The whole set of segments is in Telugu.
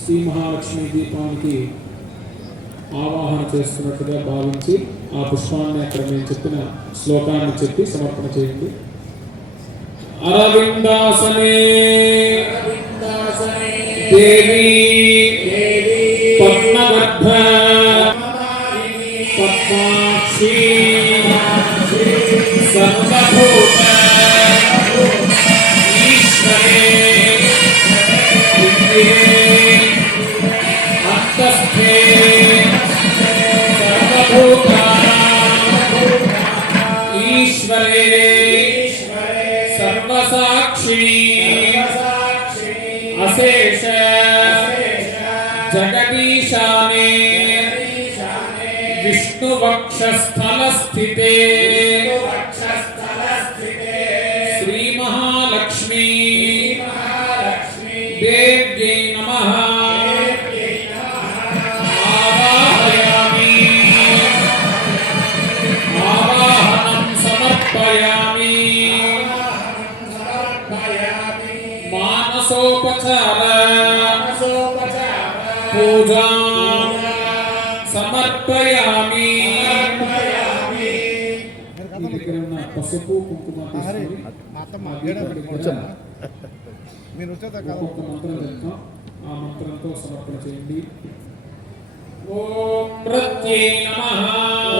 శ్రీ మహాలక్ష్మి దీపానికి ఆవాహన చేస్తున్నట్టుగా భావించి ఆ పుష్పాన్ని అక్కడ నేను చెప్పిన శ్లోకాన్ని చెప్పి సమర్పణ చేయండి. అరవిందాసనే దేవి పద్మగర్భ పద్మాక్షి సర్వభూత ఈశ్వరే అంతస్థే సర్వభూతానాం ఈశ్వరే సర్వసాక్షిణి అశేష జగదీశానే విష్ణువక్షస్థలస్థితే శ్రీ మహాలక్ష్మీ దేవ్యై నమః. ఆవాహయామి ఆవాహనం సమర్పయామి. మానసోపచార పూజా సమర్పయామి. పసుపు కుంకుమ ఆ మంత్రంతో సమర్పణ చేయండి. ఓం ప్రత్యై నమః.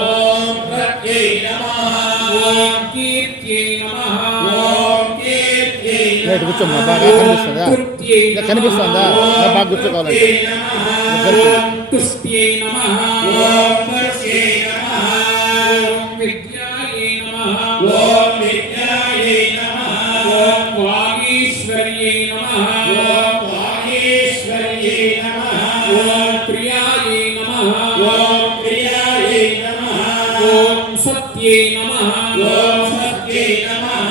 ఓం ప్రత్యై నమః. ఓం కీర్త్యై నమః. ఓం కీర్త్యై రైట్ కూర్చోమ్మా బాగా కనిపిస్తుందా ఇంకా కనిపిస్తుందా బాగా కూర్చోకోవాలంటే తుష్ట్యై నమః ఓం తుష్ట్యై నమః ఓం విద్యాయై నమః ఓం విద్యాయై నమః ఓం వాగీశ్వర్యై నమః ఓం వాగీశ్వర్యై నమః ఓం ప్రియాయై నమః ఓం ప్రియాయై నమః ఓం సత్యై నమః ఓం సత్యై నమః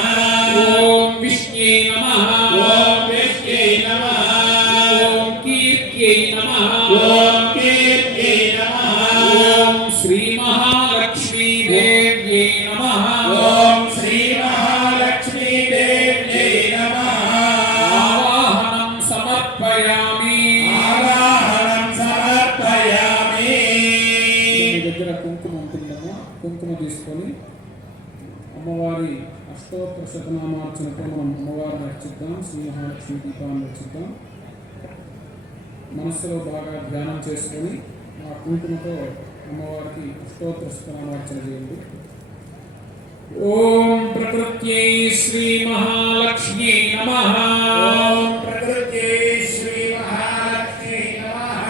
ఓం విష్ణ్యై నమః ఓం విష్ణ్యై నమః ఓం కీర్త్యై నమః ఓం కీర్త్యై నమః ఓం శ్రీ మహాలక్ష్మీదేవ్యై నమః ఓం శ్రీ మహాలక్ష్మీదేవ్యై నమః ఆవాహనం సమర్పయామి ఆవాహనం సమర్పయామి. మీ దగ్గర కుంకుమ ఉంటుందమ్మా, కుంకుమ తీసుకొని అమ్మవారి అష్టోత్తర శతనామార్చనతో మనం అమ్మవారిని అర్చిద్దాం. శ్రీ మహాలక్ష్మి దీపాన్ని అర్చిద్దాం. మనస్సులో బాగా ధ్యానం చేసుకొని ఆ కుంకుమతో అమ్మవారికి అష్టోత్తర శతనామార్చన చేయండి. ఓం ప్రకృత్యై శ్రీ మహాలక్ష్మీ నమః ఓం ప్రకృత్యై శ్రీ మహాలక్ష్మీ నమః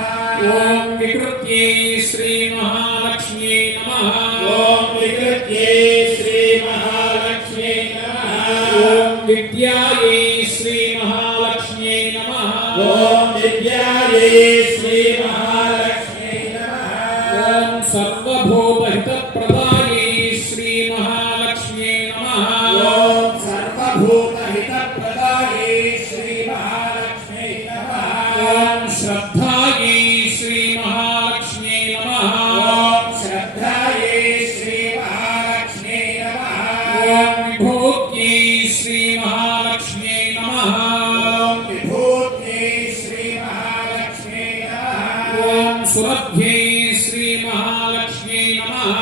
ఓం వికృత్యై శ్రీ మహాలక్ష్మీ నమః ఓం వికృత్యై శ్రీ మహాలక్ష్మీ నమః ఓం విద్యాయై శ్రీ మహాలక్ష్మీ నమః ఓం విద్యాయై శ్రీ మహాలక్ష్మీ నమః ఓం సర్వభూతహితప్రదాయై శ్రీ మహాలక్ష్మీ నమః ఓం సర్వభూతహితప్రదాయై శ్రీ మహాలక్ష్మీ నమః ఓం శ్రద్ధాయై శ్రీ మహాలక్ష్మీ నమః ఓం శ్రద్ధాయై శ్రీ మహాలక్ష్మీ నమః ఓం విభూత్యై శ్రీ మహాలక్ష్మీ నమః ఓం విభూత్యై శ్రీ మహాలక్ష్మీ నమః ఓం సురభ్యై శ్రీ మహాలక్ష్మీ నమః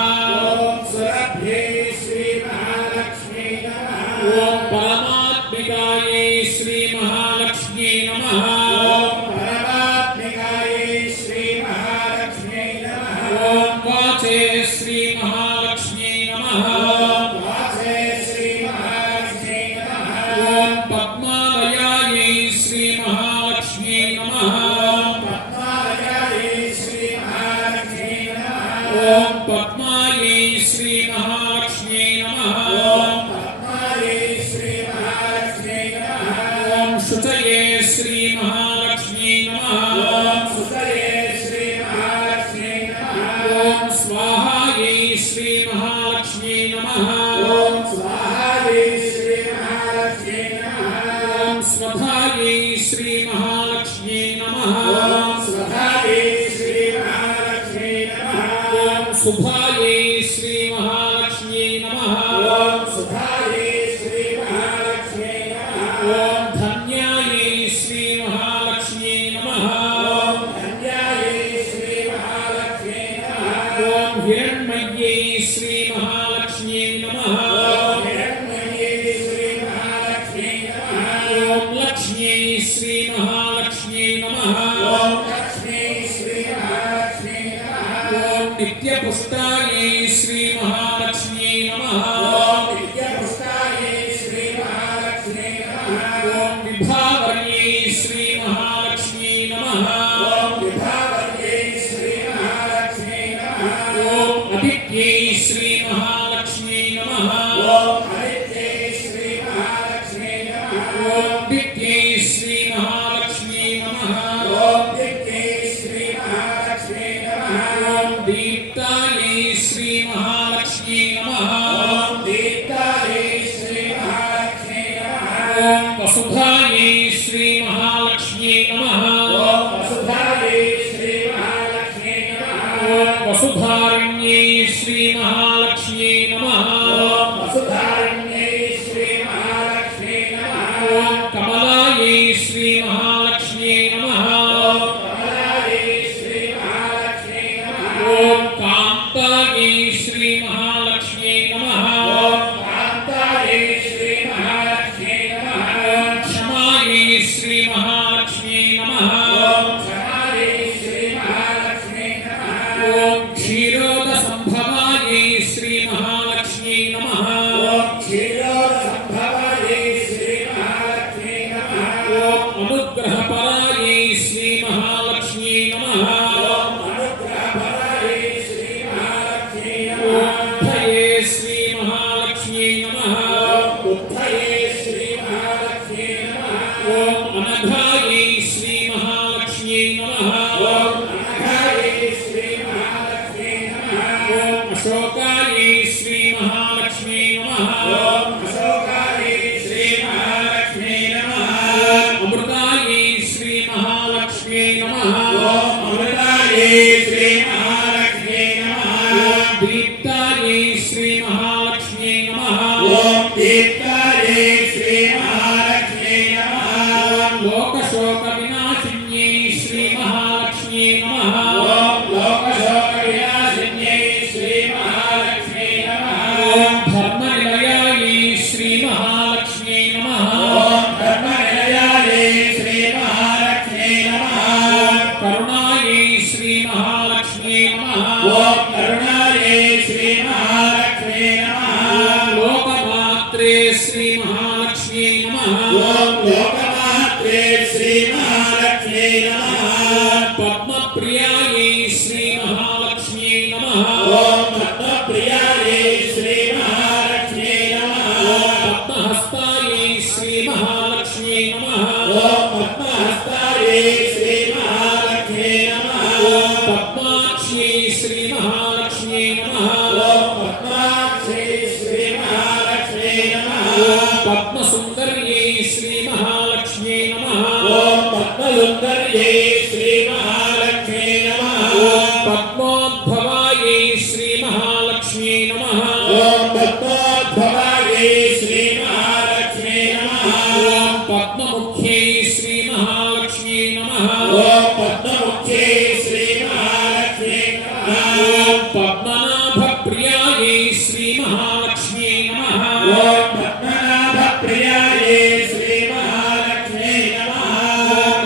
ఓం సురభ్యై శ్రీ మహాలక్ష్మీ నమః ఓం పరమాత్మికాయై శ్రీ మహాలక్ష్మీ నమః ఓం పరమాత్మికాయై శ్రీ మహాలక్ష్మీ నమః ఓం వాచే శ్రీ మహాలక్ష్మీ నమః ఓం వాచే శ్రీ మహాలక్ష్మీ నమః ఓం పద్మాలయాయై శ్రీ మహాలక్ష్మీ నమః ఓం పద్మాలయాయై శ్రీ మహాలక్ష్మీ నమః ఓం పద్మాయై శ్రీ మహాలక్ష్మీ నమః ఓం పద్మాయై శ్రీ మహాలక్ష్మీ నమః ఓం శుచయే శ్రీ మహాలక్ష్మీ నమః ఓం శుచయే శ్రీ మహాలక్ష్మీ నమః ఓం స్వాహాయై శ్రీ మహాలక్ష్మీ నమః ఓం స్వాహాయై శ్రీ మహాలక్ష్మీ నమః ఓం స్వధాయై శ్రీ మహాలక్ష్మీ నమః ఓం స్వధాయై శ్రీ మహాలక్ష్మీ నమః ఓం శుభాయై శ్రీ మహాలక్ష్మీ నమః ఓం శుభాయై శ్రీ మహాలక్ష్మీ నమః ఓం ధన్యాయై శ్రీ మహాలక్ష్మీ నమః ఓం ధన్యాయై శ్రీ మహాలక్ష్మీ నమః ఓం హిరణ్మయ్యై శ్రీ మహాలక్ష్మీ నమః ఓం హిరణ్మయ్యై శ్రీ మహాలక్ష్మీ నమః ఓం లక్ష్మ్యై శ్రీ మహాలక్ష్మీ నమః ఓం లక్ష్మ్యై శ్రీ మహాలక్ష్మీ నమః ఓం నిత్యపుష్టాయై శ్రీ మహాలక్ష్మీ నమః ఓం నిత్యపుష్టాయై శ్రీ మహాలక్ష్మీ నమః ఓం విభావర్యై శ్రీ మహాలక్ష్మీ నమః ఓం విభావర్యై శ్రీ మహాలక్ష్మీ నమః ఓం అదిత్యై శ్రీ మహాలక్ష్మీ నమః ఓం అదిత్యై శ్రీ మహాలక్ష్మీ నమః ఓం దిత్యై శ్రీ మహాలక్ష్మీ నమః ఓం దిత్యై శ్రీ మహాలక్ష్మీ నమః ఓం దీప్తాయై శ్రీ మహాలక్ష్మీ నమః ఓం దీప్తాయై శ్రీ మహాలక్ష్మీ నమః ఓం వసుధాయై శ్రీ మహాలక్ష్మీ నమః ఓం వసుధాయై శ్రీ మహాలక్ష్మీ నమః ఓం వసుధారణ్యై శ్రీ మహాలక్ష్మీ నమః ఓం వసుధారణ్యై శ్రీ మహాలక్ష్మీ నమః ఓం కమలాయై శ్రీ మహాలక్ష్మీ నమః ఓం కమలాయై శ్రీ మహాలక్ష్మీ నమః ఓం కాంతాయై శ్రీ మహాలక్ష్మీ నమః ఓం కాంతాయై శ్రీ మహాలక్ష్మీ నమః ఓం క్షమాయై శ్రీ మహాలక్ష్మీ నమః ఓం క్షమాయై శ్రీ మహాలక్ష్మీ నమః ఓం క్షీరోద సంభవాయై శ్రీ మహాలక్ష్మీ నమః ఓం క్షీరోద సంభవాయై శ్రీ మహాలక్ష్మీ ఓం అనఘాయై శ్రీ మహాలక్ష్మ్యై నమః ఓం అనఘాయై శ్రీ మహాలక్ష్మీ నమః ఓం అశోకాయై శ్రీ మహాలక్ష్మ్యై నమః ఓం అశోకాయై శ్రీ మహాలక్ష్మీ నమః అమృతాయై శ్రీ మహాలక్ష్మ్యై నమః ఓం అమృతాయై శ్రీ మహాలక్ష్మీ నమః దీప్తాయై శ్రీ మహాలక్ష్మ్యై నమః ఓం దీప్తాయై శ్రీ మహాలక్ష్మీ నమః లోకశోక వినాశిన్యై శ్రీ మహాలక్ష్మ్యై నమః ఓం లోకశోక వినాశిన్యై శ్రీ మహాలక్ష్మీ నమః ఓం ధర్మనిలయాయై శ్రీ మహాలక్ష్మ్యై నమః ఓం ధర్మనిలయాయై శ్రీ మహాలక్ష్మీ నమః కరుణాయై శ్రీ మహాలక్ష్మ్యై నమః ఓం కరుణాయై శ్రీ మహాలక్ష్మీ నమః లోకమాత్రే శ్రీ మహాలక్ష్మ్యై నమః ఓం లోకమాత్రే శ్రీ మహాలక్ష్మీ నమః పద్మప్రియాయై శ్రీ మహాలక్ష్మ్యై నమః ఓం పద్మప్రియాయై శ్రీ మహాలక్ష్మీ నమః పద్మహస్తాయై శ్రీ మహాలక్ష్మ్యై నమః ఓం పద్మహస్తాయై శ్రీ మహాలక్ష్మీ నమః పద్మాక్ష్యై శ్రీ మహాలక్ష్మ్యై నమః ఓం పద్మాక్షై శ్రీ మహాలక్ష్మీ నమః పద్మసుందర్యై శ్రీ మహాలక్ష్మ్యై నమః ఓం పద్మసుందర్యై శ్రీ మహాలక్ష్మీ నమః పద్మోద్భవాయై శ్రీ మహాలక్ష్మ్యై నమః ఓం పద్మోద్భవాయై శ్రీ మహాలక్ష్మీ నమః పద్మముఖ్యై శ్రీ మహాలక్ష్మ్యై నమః ఓం పద్మముఖ్యై శ్రీ మహాలక్ష్మీ నమః పద్మనాభప్రియాయై శ్రీ మహాలక్ష్మ్యై నమః ఓం పద్మనాభప్రియాయై శ్రీ మహాలక్ష్మీ నమః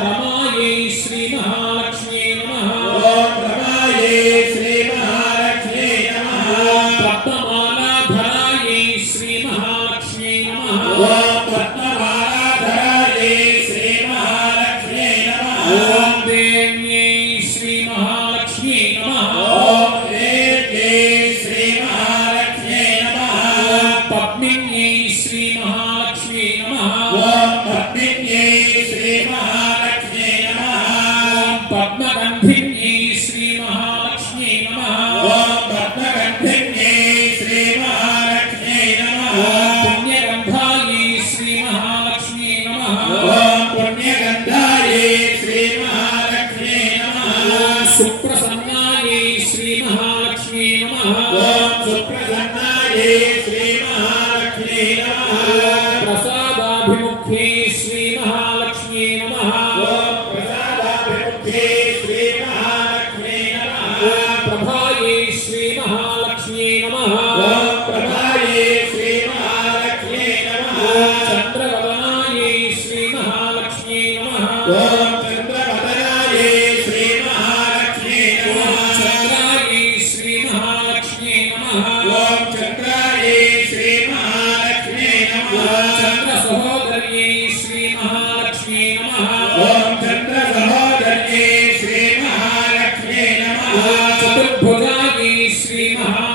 రమాయై శ్రీ మహాలక్ష్మ్యై నమః ఓం రమాయై శ్రీ మహాలక్ష్మీ నమః పద్మమాలాధరాయై శ్రీ మహాలక్ష్మ్యై నమః ఓం పద్మమాలాధరాయై శ్రీ మహాలక్ష్మీ నమః ఓం దేవ్యై శ్రీ మహాలక్ష్మ్యై నమః ఓం దేవ్యై శ్రీ మహాలక్ష్మీ నమః పద్మిన్యై శ్రీ మహాలక్ష్మ్యై నమః ఓం పద్మిన్యై శ్రీ మహాలక్ష్మీ నమః పద్మగంధిన్యై శ్రీ మహాలక్ష్మ్యై నమః ఓం పద్మగంధిన్యై శ్రీ మహాలక్ష్మీ నమః పుణ్యగంధాయై శ్రీ మహాలక్ష్మ్యై నమః ఓం పుణ్యగంధాయై శ్రీ మహాలక్ష్మీ నమః సుప్రసన్నాయై శ్రీ మహాలక్ష్మ్యై నమః ఓం సుప్రసన్నాయై శ్రీ మహాలక్ష్మీ నమః ప్రసాదాభిముఖ్యై శ్రీ మహాలక్ష్మ్యై నమః ఓం ప్రసాదాభిముఖ్యై శ్రీ మహాలక్ష్మీ నమః ప్రభాయై శ్రీ మహాలక్ష్మ్యై నమః ఓం ప్రభాయై శ్రీ మహాలక్ష్మీ నమః చంద్రవదనాయై శ్రీ మహాలక్ష్మ్యై నమః ఓం చంద్రవదనాయై శ్రీ మహాలక్ష్మీ నమః చంద్రాయై శ్రీ మహాలక్ష్మ్యై నమః ఓం చంద్రాయై శ్రీ మహాలక్ష్మీ నమః చంద్ర సహోదర్యై శ్రీ మహాలక్ష్మ్యై నమః ఓం చంద్ర సహోదర్యై శ్రీ మహాలక్ష్మీ నమః చతుర్భుజాయై శ్రీ మహాలక్ష్మ్యై